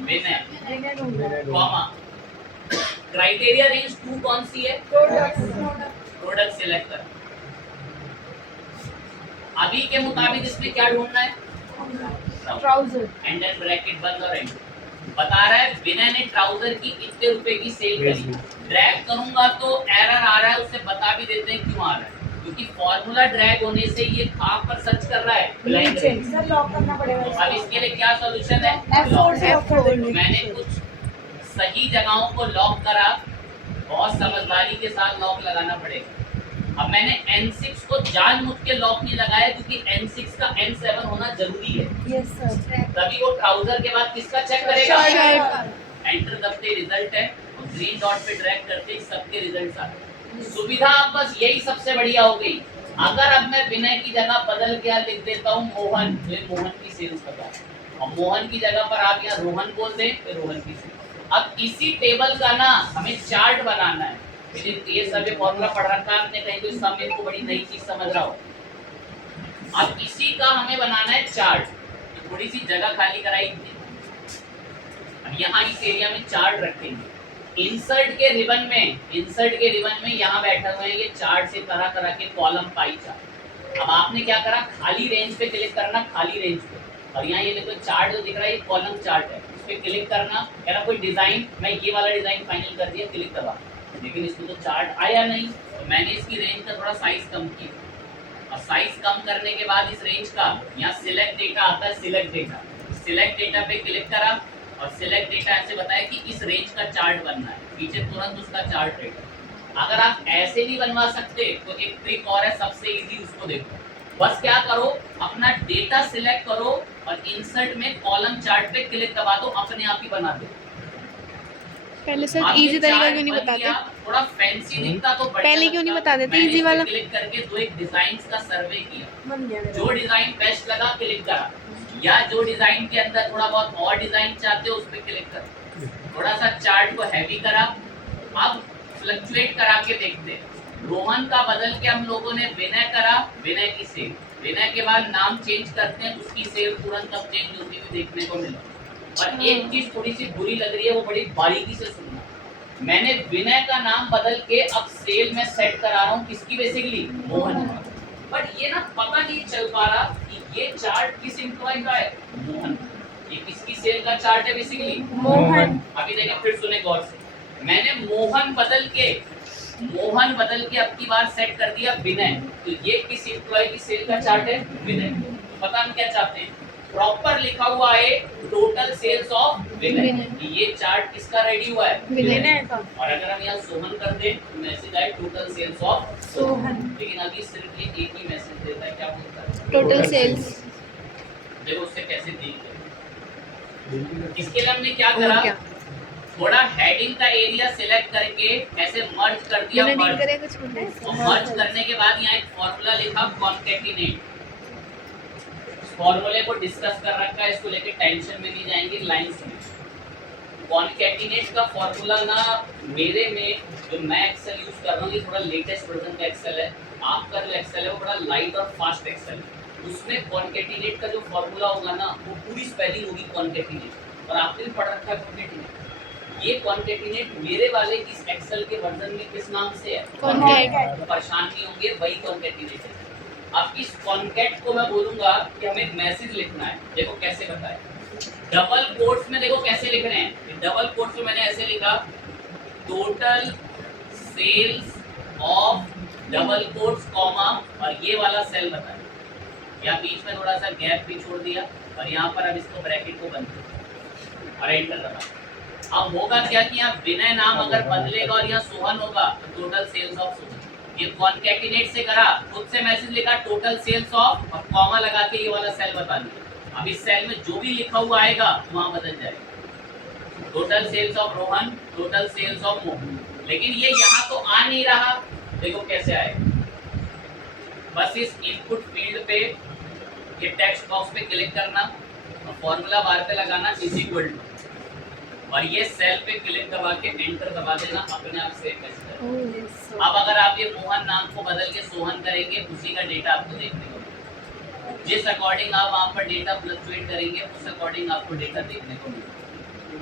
विनय comma criteria range 2 कौन सी है? Product select कर। अभी के मुताबिक इसमें क्या ढूंढना है? ट्राउजर एंड देन ब्रैकेट बंद और एंड। बता रहा है विनय ने ट्राउजर की इतने रुपए की सेल करी। ड्रैग करूंगा तो एरर आ रहा है, उससे बता भी देते हैं क्यों आ रहा है, क्योंकि फॉर्मूला ड्रैग होने से ये कहां पर सर्च कर रहा है? Blank range. सर लॉक करना पड़ेगा। अब इसके लिए क्या सॉल्यूशन है? मैंने कुछ सही जगहों को लॉक करा, बहुत समझदारी के साथ लॉक लगाना पड़ेगा। अब मैंने N6 को जानबूझ के लॉक नहीं लगाया क्योंकि N6 का N7 होना जरूरी है। Yes sir. तभी वो ट्राउजर के बाद किसका चेक करेगा? एंटर दबते रिजल्ट है और ग्रीन डॉट पे ड्रैग करते सबके रिजल्ट्स आते हैं। सुविधा अब बस यही सबसे बढ़िया हो गई। अगर अब मैं विनय की जगह बदल के लिख देता हूँ मोहन, तो मोहन की सेल्स बता, और मोहन की जगह पर आप यहाँ रोहन बोल दें तो रोहन की सेल्स। अब इसी टेबल का ना हमें चार्ट बनाना है। ये सब फॉर्मूला पढ़ रखा है आपने कहीं, तो इस समय को बड़ी नई चीज समझ रहा हो। अब इसी का हमें बनाना है चार्ट। थोड़ी सी जगह खाली कराई थी, अब यहाँ इस एरिया में चार्ट रखेंगे। इंसर्ट के रिबन में यहाँ बैठे हुए हैं ये चार्ट से तरह तरह के कॉलम पाई चार्ट। अब आपने क्या करा, खाली रेंज पे क्लिक करना, खाली रेंज पे, और यहाँ ये देखो चार्ट जो दिख रहा है ये कॉलम चार्ट है, उस पर क्लिक करना। कह रहा कोई डिजाइन, मैं ये वाला डिजाइन फाइनल कर दिया, क्लिक करवा, लेकिन इसमें तो चार्ट आया नहीं, तो मैंने इसकी रेंज का थोड़ा साइज कम किया। और साइज कम करने के बाद इस रेंज का यहाँ सिलेक्ट डेटा आता है, सिलेक्ट डेटा पे क्लिक करा और सिलेक्ट डेटा ऐसे बताया कि इस रेंज का चार्ट बनना है, पीछे तुरंत उसका चार्ट रहेगा। अगर आप ऐसे नहीं बनवा सकते तो एक ट्रिक और है, सबसे इजी, उसको देखो। बस क्या करो, अपना डेटा सिलेक्ट करो और इंसर्ट में कॉलम चार्ट पे क्लिक दबा दो, अपने आप ही बना दो। पहले सर इजी तरीका क्यों नहीं बताते? थोड़ा फैंसी दिखता तो पहले क्यों नहीं बता देते इजी वाला? क्लिक करके दो एक डिजाइन्स का सर्वे किया, जो डिजाइन बेस्ट लगा क्लिक करा, या जो डिजाइन के अंदर थोड़ा बहुत और डिजाइन चाहते हो उस पर क्लिक करो। थोड़ा सा चार्ट को हैवी करा, अब फ्लक्चुएट करा के देखते हैं। रोहन का बदल के हम लोगों ने विनय करा, विनय की सेल, विनय के बाद नाम चेंज करते हैं, उसकी सेल तुरंत अब चेंज होती हुई देखने को मिला। और एक चीज थोड़ी सी बुरी लग रही है, वो बड़ी बारीकी से सुनना। मैंने विनय का नाम बदल के अब सेल में सेट करा रहा हूँ किसकी, बेसिकली मोहन, बट ये ना पता नहीं चल पा रहा कि ये चार्ट किस एम्प्लॉय का है, मोहन। ये किसकी सेल का चार्ट है, बेसिकली मोहन। अभी देखें, फिर सुने गौर से, मैंने मोहन बदल के अब की बार सेट कर दिया विनय, तो ये किस एम्प्लॉय की सेल का चार्ट है, विनय। पता हम क्या चाहते हैं, प्रॉपर लिखा हुआ है टोटल सेल्स ऑफ विनय, ये चार्ट किसका रेडी हुआ है, विनय का। और अगर हम यहाँ सोहन कर दें तो मैसेज आए टोटल सेल्स ऑफ सोहन, लेकिन अभी सिर्फ ये एक ही मैसेज देता है, क्या बोलता है, टोटल सेल्स। देखो उससे कैसे देखते। इसके लिए हमने क्या करा, थोड़ा हेडिंग का एरिया सिलेक्ट करके ऐसे मर्ज कर दिया, मर्ज करने के बाद यहाँ एक फॉर्मूला लिखा कॉन्कैटिनेट। फॉर्मूले को डिस्कस कर रखा है, इसको लेके टेंशन में नहीं जाएंगे, लाइंस में। कॉन्कैटिनेट का फॉर्मूला ना मेरे में जो मैं एक्सेल यूज कर रहा हूँ, ये थोड़ा लेटेस्ट वर्जन का एक्सेल है, आपका जो एक्सेल है वो बड़ा लाइट और फास्ट एक्सेल है। उसमें कॉन्कैटिनेट का जो फॉर्मूला होगा ना, वो पूरी स्पेलिंग होगी कॉन्कैटिनेट, और आपने भी पढ़ रखा है कॉन्कैटिनेट। ये कॉन्कैटिनेट मेरे वाले इस एक्सेल के वर्जन में किस नाम से है, कॉन्कैट। परेशान नहीं होंगे, वही कॉन्कैटिनेट है। अब इस कॉन्कैट को मैं बोलूंगा कि हमें एक मैसेज लिखना है, देखो कैसे बताएं। डबल कोट्स में देखो कैसे लिख रहे हैं, डबल कोट्स में मैंने ऐसे लिखा total sales of double quotes comma, और ये वाला सेल बताएं, या बीच में थोड़ा सा गैप भी छोड़ दिया, और यहाँ पर अब इसको ब्रैकेट को बंद कर और एंटर दबा। अब होगा क्या कि यहाँ विनय नाम अगर बदलेगा और यहाँ सोहन होगा तो टोटल सेल्स ऑफ सोहन। ये कॉन्कैटिनेट से करा, खुद से मैसेज लिखा टोटल सेल्स ऑफ, और कॉमा लगा के ये वाला सेल बता दिया। अब इस सेल में जो भी लिखा हुआ आएगा वहां बदल जाएगा, total sales of Rohan, total sales of Mohan. लेकिन ये यहाँ तो आ नहीं रहा, देखो कैसे आएगा। बस इस इनपुट फील्ड पे ये टेक्स्ट बॉक्स पे क्लिक करना और फॉर्मूला बार पे लगाना इज इक्वल टू, और ये सेल पे क्लिक दबा के एंटर दबा देना, अपने आप सेव मैसेज। अब अगर आप ये मोहन नाम को बदल के सोहन करेंगे, उसी का डेटा आपको देखने को मिलेगा। जिस अकॉर्डिंग आप वहाँ पर डेटा फ्लक्चुएट करेंगे, उस अकॉर्डिंग आपको डेटा देखने को मिलेगा।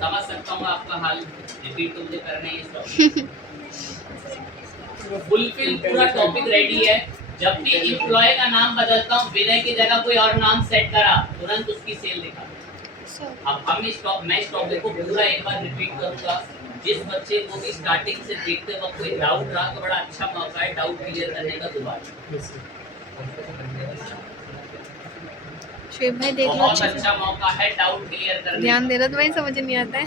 समझ सकता हूँ आपका हाल, रिपीट तो मुझे करना ही है। फुलफिल पूरा टॉपिक रेडी है। जब भी एम्प्लॉय का नाम बदलता हूँ, विनय की जगह कोई और नाम सेट करा, तुरंत उसकी सेल दिखा। अब मैं इस टॉपिक को पूरा एक बार रिपीट करूंगा। जिस बच्चे को भी स्टार्टिंग से देखते वक्त कोई डाउट रहा तो बड़ा अच्छा मौका है डाउट क्लियर करने का दोबारा। शुएब भाई देख लो बहुत अच्छे से, अच्छा मौका है डाउट क्लियर करने ध्यान का। दे रहा तो भाई समझ नहीं आता है,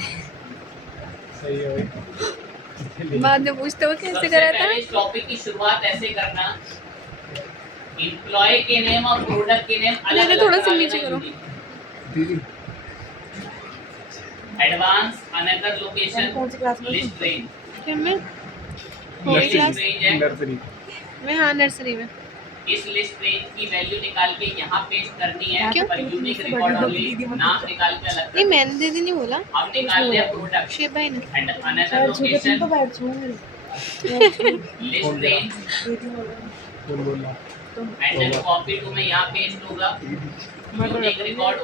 सही है भाई। बाद में पूछते हो कैसे सबसे करा था। पहले इस टॉपिक की शुरुआत ऐसे करना, एम्प्लॉय के नेम और प्रोडक्ट के नेम अलग अलग थोड़ा सा नीचे करो। एडवांस, अनदर लोकेशन, कौन सी क्लास में? List range. क्या मैं ये होगी क्लास? लिस्ट रेंज है। नर्सरी। मैं हाँ नर्सरी में। इस लिस्ट रेंज की वैल्यू निकाल के यहाँ पेस्ट करनी है। क्यों? पर यूनिक रिकॉर्ड ओनली, नाम निकाल के अलग नहीं करना है। मैंने दीदी नहीं बोला, अब निकाल लिया प्रोडक्ट शुएब भाई ने। एंड अनदर शायद छूटे तुम तो लोकेशन, बैठ छूंगे। लिस्ट रेंज बोल एंड देन कॉपी टू में यहाँ पेस्ट होगा। यूनिक रिकॉर्ड,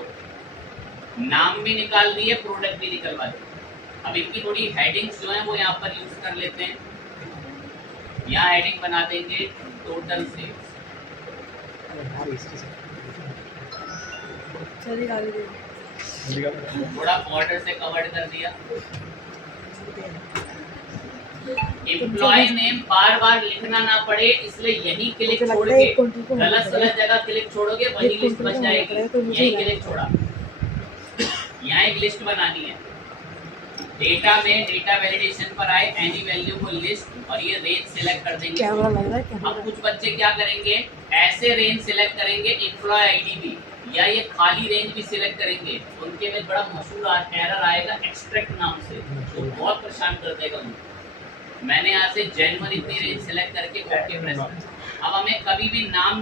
नाम भी निकाल दिए, प्रोडक्ट भी निकलवा दिए। अब इनकी थोड़ी हेडिंग्स जो हैं वो यहाँ पर यूज कर लेते हैं। यहाँ हेडिंग बना देंगे टोटल सेल्स। चली गाली दे। थोड़ा बॉर्डर से कवर कर दिया। एम्प्लॉय नेम बार बार लिखना ना पड़े, इसलिए यही क्लिक मुझे छोड़ लगता है के एक कंट्री को गलत जगह क्लिक छोड़ोगे वही एक लिस्ट कंट्री बच को जाएगी। होना पड़ेगा, तो मुझे यही लगा। क्लिक छोड़ा, यहाँ एक लिस्ट बनानी है। डेटा में डेटा वैलिडेशन पर आए, एनी वैल्यू को लिस्ट और ये रेंज सिलेक्ट कर देंगे। कैमरा लग रहा है कैमरा। अब कुछ बच्चे क्या करेंगे, ऐसे रेंज सिलेक्ट करेंगे एम्प्लॉय आईडी भी, या ये खाली रेंज भी सिलेक्ट करेंगे। उनके में बड़ा मशहूर एरर आएगा एक्सट्रैक्ट नाम से, तो बहुत परेशान कर देगा उनको। मैंने यहाँ से जेन्युइन इतनी रेंज सिलेक्ट करके ओके प्रेस। अब हमें कभी भी नाम